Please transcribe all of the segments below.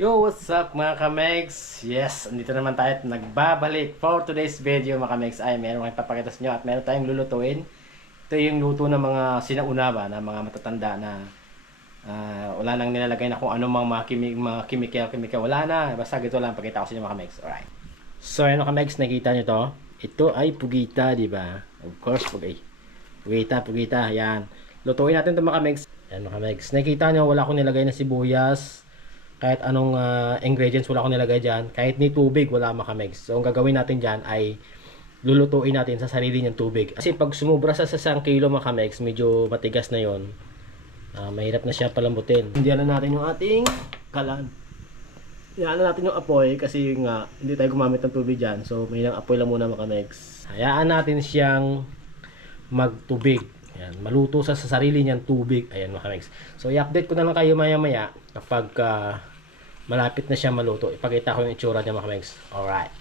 Yo, what's up mga kamegs? Yes, andito naman tayo at nagbabalik for today's video mga kamegs. Ay, meron kayong papakita sa inyo at meron tayong lulutuin. Ito yung luto ng mga sinauna ba, na mga matatanda na wala nang nilalagay na kung anong mga chemical. Wala na, basta gito lang pakita ko sa inyo mga kamegs. Alright. So, ayun mga kamegs, nakita nyo to? Ito ay pugita, di ba? Of course, pugita, yan. Lutuin natin ito mga kamegs. Yan mga kamegs. Nakita nyo, wala akong nilagay na sibuyas. Kahit anong ingredients wala akong nilagay dyan. Kahit ni tubig wala mga kamegs. So ang gagawin natin dyan ay lulutuin natin sa sarili niyang tubig. Kasi pag sumubra sa 1 kilo mga kamegs, medyo matigas na yon. Mahirap na siya palambutin. Hindihan na natin yung ating kalan. Hindihan na natin yung apoy kasi nga hindi tayo gumamit ng tubig dyan. So may ilang apoy lang muna mga kamegs. Hayaan natin siyang magtubig. Ayan, maluto sa sarili niyang tubig. Ayan mga kamegs. So i-update ko na lang kayo maya-maya kapag malapit na siya maluto. Ipakita ko yung itsura niya mga kamegs. Alright.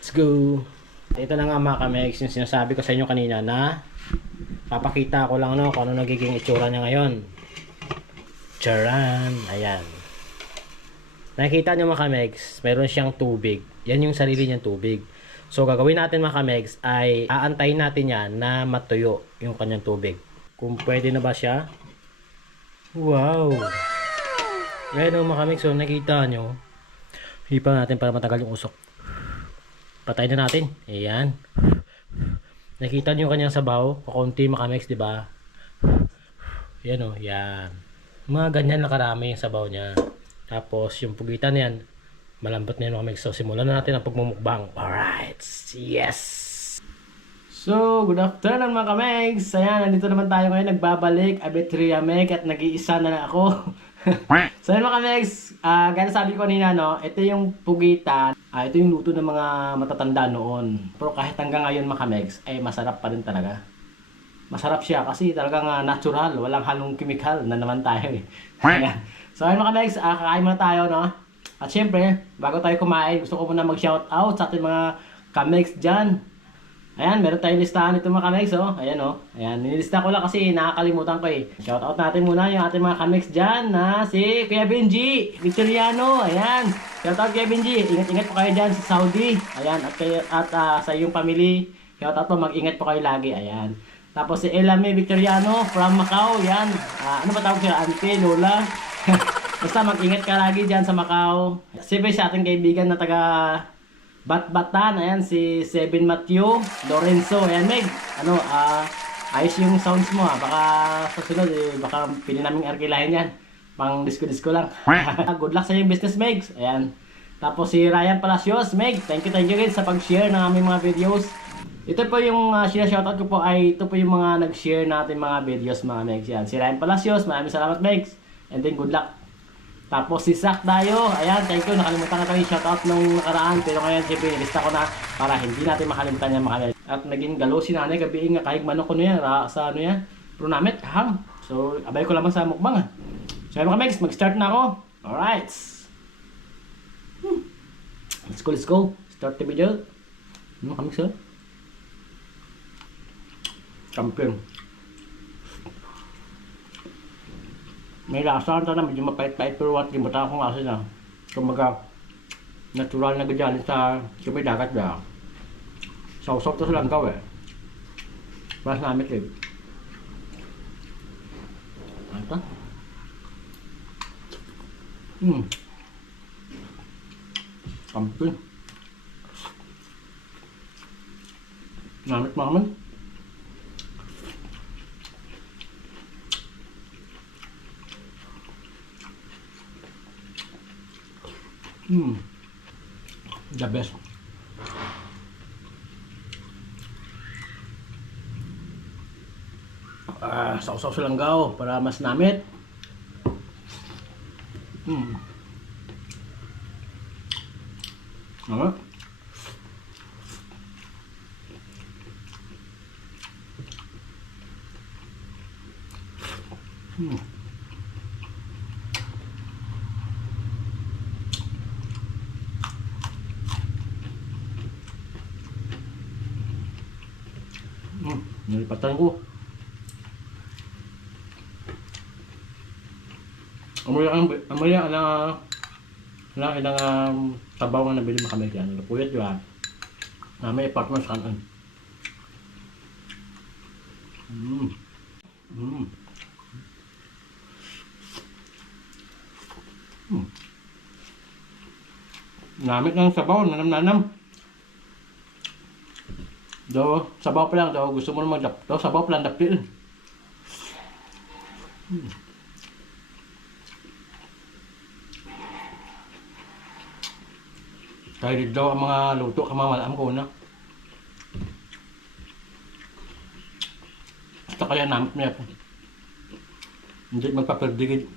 Let's go. Ito na nga mga kamegs, yung sinasabi ko sa inyo kanina na papakita ko lang kung ano nagiging itsura niya ngayon. Charan. Ayan. Nakikita niyo mga kamegs, meron siyang tubig. Yan yung sarili niyang tubig. So gagawin natin mga kamegs ay aantayin natin yan na matuyo yung kanyang tubig. Kung pwede na ba siya. Wow. Ayan mga kamegs, so nakita nyo. Hipa natin para matagal yung usok. Patay na natin. Ayan. Nakita nyo yung kanyang sabaw. Kakunti mga kamegs, diba? Yan o, yan. Mga ganyan na karami yung sabaw niya. Tapos yung pugitan yan, malambot na yun mga kamegs. So simulan na natin ang pagmumukbang. Alright. Yes. So, good afternoon mga kamegs. Ayan, nandito naman tayo ngayon. Nagbabalik. Abetria Meg at nag-iisa na lang ako. So yun mga kamegs, gaya sabi ko kanina, no, ito yung pugitan, ito yung luto ng mga matatanda noon. Pero kahit hanggang ngayon mga kamegs, ay masarap pa rin talaga. Masarap siya kasi talagang natural, walang halong chemical na naman tayo eh. So yun mga kamegs, kakain muna tayo, no. At syempre, bago tayo kumain, gusto ko muna mag-shoutout sa ating mga kamegs dyan. Ayan, meron tayong listahan ito mga kamegs, oh. Ayan, oh. Ayan, nilista ko lang kasi nakakalimutan ko eh. Shoutout natin muna yung ating mga kamegs dyan na si Kuya Benji Victoriano. Ayan, shoutout Kuya Benji. Ingat-ingat po kayo dyan sa Saudi. Ayan, at sa iyong family. Shoutout po, mag-ingat po kayo lagi. Ayan. Tapos si Elame Victoriano from Macau. Ayan, ano ba tawag siya? Auntie, Lola. Basta mag-ingat ka lagi dyan sa Macau. Siyempre sa ating kaibigan na taga Batbatan, ayan, si Seven Matthew Lorenzo, ayan Meg, ayos yung sounds mo baka susunod baka pili naming arkilahin yan, pang disco lang. Good luck sa iyong business Meg, ayan. Tapos si Ryan Palacios, Meg, thank you guys sa pag-share ng aming mga videos. Ito po yung sinashoutout ko po ay ito po yung mga nag-share natin mga videos mga Meg, yan. Si Ryan Palacios, maraming salamat Meg, and then good luck. Tapos si Zach Dayo, ayan, thank you, nakalimutan na tayo yung shoutout nung nakaraan, pero ngayon siyempre nilista ko na para hindi natin makalimutan yan mga kamegs. At naging galo si nanay gabi nga kahit manok ko yan, sa ano yan, pero namit, kahang. So, abay ko lamang sa mukbang. So mga kamegs, mag-start na ako. Alright. Let's go. Start the video. Mga kamegs, oh. Champion. May lasa na medyo mapait-pait pero what yung bata akong asin na. Kumaga natural na gadyalin sa may dagat ba. Sausaw to sa langkaw eh. Mas namit eh. Ano? Kampin. Namit makaman. The best. Sausaw sa langgaw para mas namit. Ano? Nilipatan ko. Amoy ang Laki ng tabaw nga nabili mo kami dyan. Lupuyat yun. May partner sa kanan. Mm. Mm. Mm. Namit ng sabaw, nanam-nanam. Do, sabaw pa lang daw. Gusto mo naman daw, sabaw pa lang dapil. Mm. Dahil daw ang mga luto kamamalam ko na. Basta kaya namit niya po. Hindi magpaperdigid.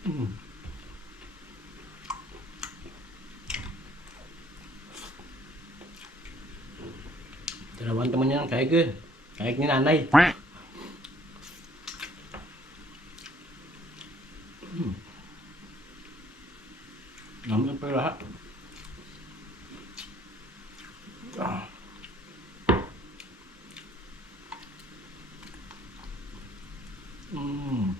Mm. Tinawan teman niya ng kaig eh. Kaig ni nanay. Mm. Namin pa lahat. Ah. Mm.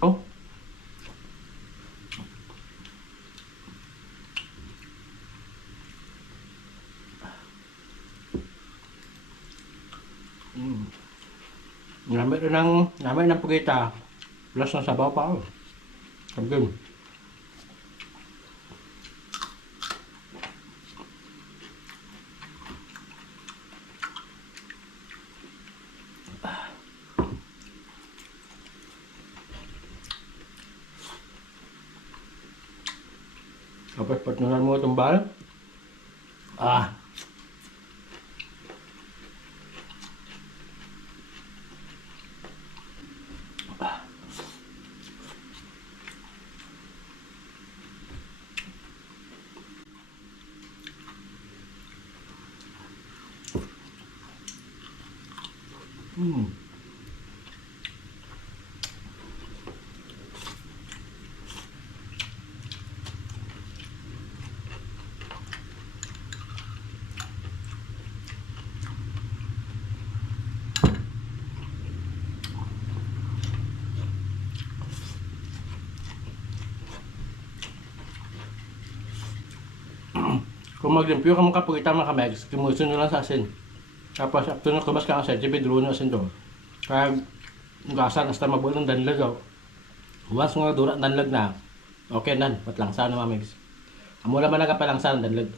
Oh. Mm. Namit ng pugita. Plus ng sabaw pa oh. Sabi. Tapos patnunan mo itong bal. Ah. Mm. Kung maglimpyo ka mga kapugita mga kamegs, kimusin nyo lang sa asin. Tapos after nung kubas ka ang asin, dro nyo asin do. Kaya gasan hasta mabulang danlag daw. Once nga dura danlag na, okay nan, patlangsa na mga megs. Amo naman nagapalangsa ng danlag.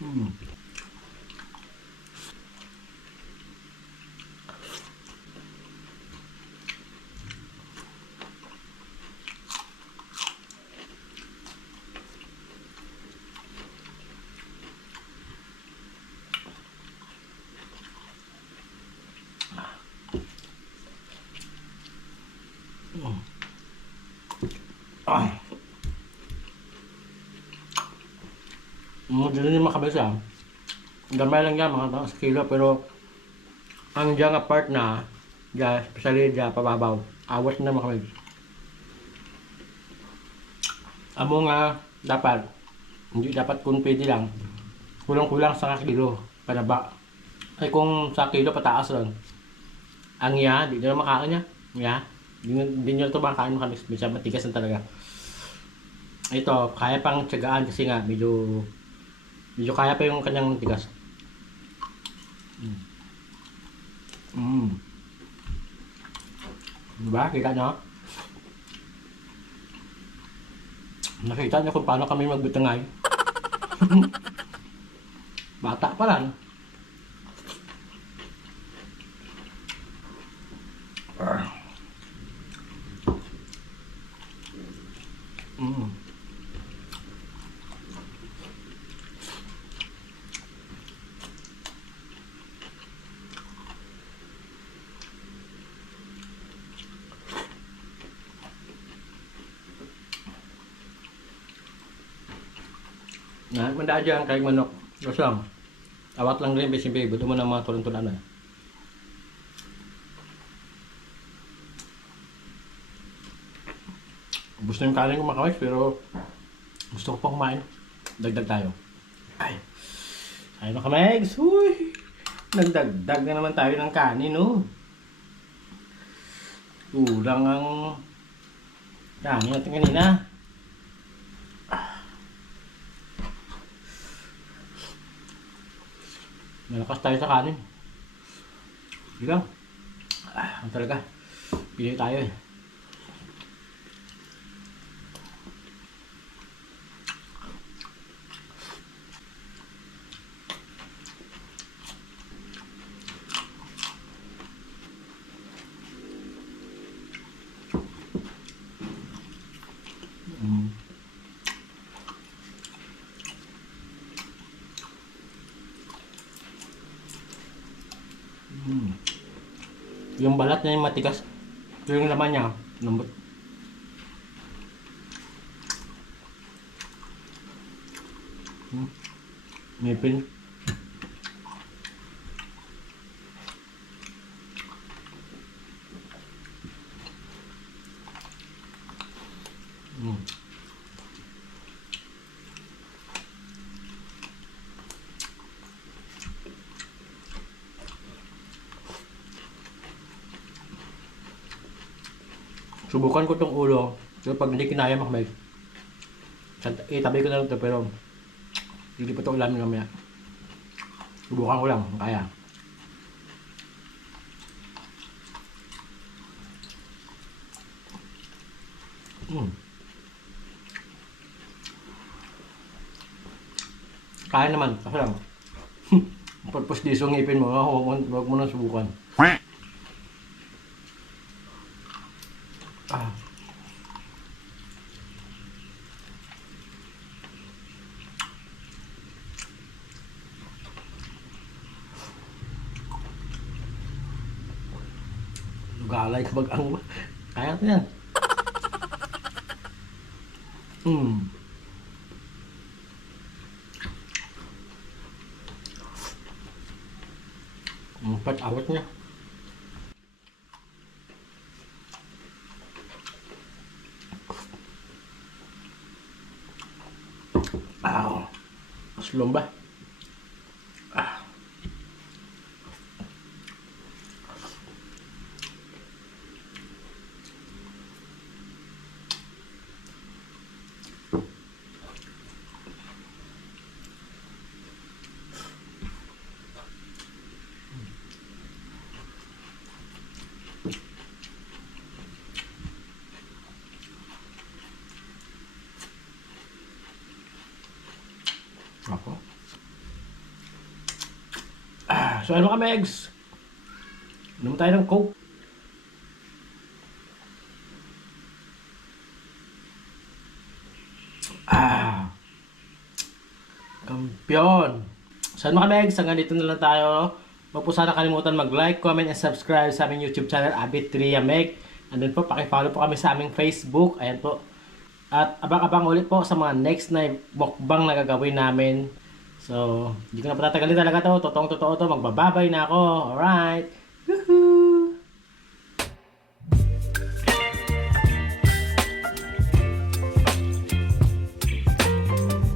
Mm. Ah. Dito ni makabasa. Gamay lang yan mga sa kilo pero ang dyan nga part na dyan, especially dyan pababaw, awas na mga kamegs. Amo nga dapat hindi dapat kung pwede lang kulang-kulang sa kilo panaba. Ay kung sa kilo pataas lang. Ang di nyo na makain niya. Di nyo ito makain mga kamegs. Minsan matigas na talaga. Ito, kaya pang tiyagaan kasi nga medyo kaya pa yung kanyang tigas. Mm. Mm. Diba? Kita nyo? Nakita nyo kung paano kami magbutangay. Bata pa lang. Mm. Nah, manda aja kayak manok. Terus lang. Awat lang rin besimbe, buto mo ng mga tulon-tulan na. Ubus na yung kanin ko mga kawis, pero gusto ko pa kumain. Dagdag tayo. Ay. Ay mga kamags. Uy. Nagdagdag na naman tayo ng kanin, no? Kulang ang kanin natin kanina. Malakas tayo sa kanin. Sige lang. Ang talaga. Pili tayo eh. Yung balat niya yung matigas. Ito yung laman niya. Lambot. May pin. Subukan ko tong ulo. Pero pag hindi kinaya makabay. Itabi ko na lang ito pero hindi pa ito ulamin mamaya. Subukan ko lang. Kaya. Kaya naman. Kasi lang. Pagpus diso ngipin mo. Huwag mo nang subukan. Galay kapag ang kaya ito yan. Awat niya. Aslom ba? Ako. So ano ka, Megs? Inom tayo ng Coke. Kampiyon. So ano ka, Megs? Hanggang dito na lang tayo. Huwag po sana kalimutan mag-like, comment, and subscribe sa aming YouTube channel, Abit Tria Meg. And then po, pakifollow po kami sa aming Facebook. Ayan po. At abang-abang ulit po sa mga next na mukbang na gagawin namin. So, hindi ko na patatagalin talaga to. Totoong-totoo to. Magbababay na ako. Alright. Woohoo!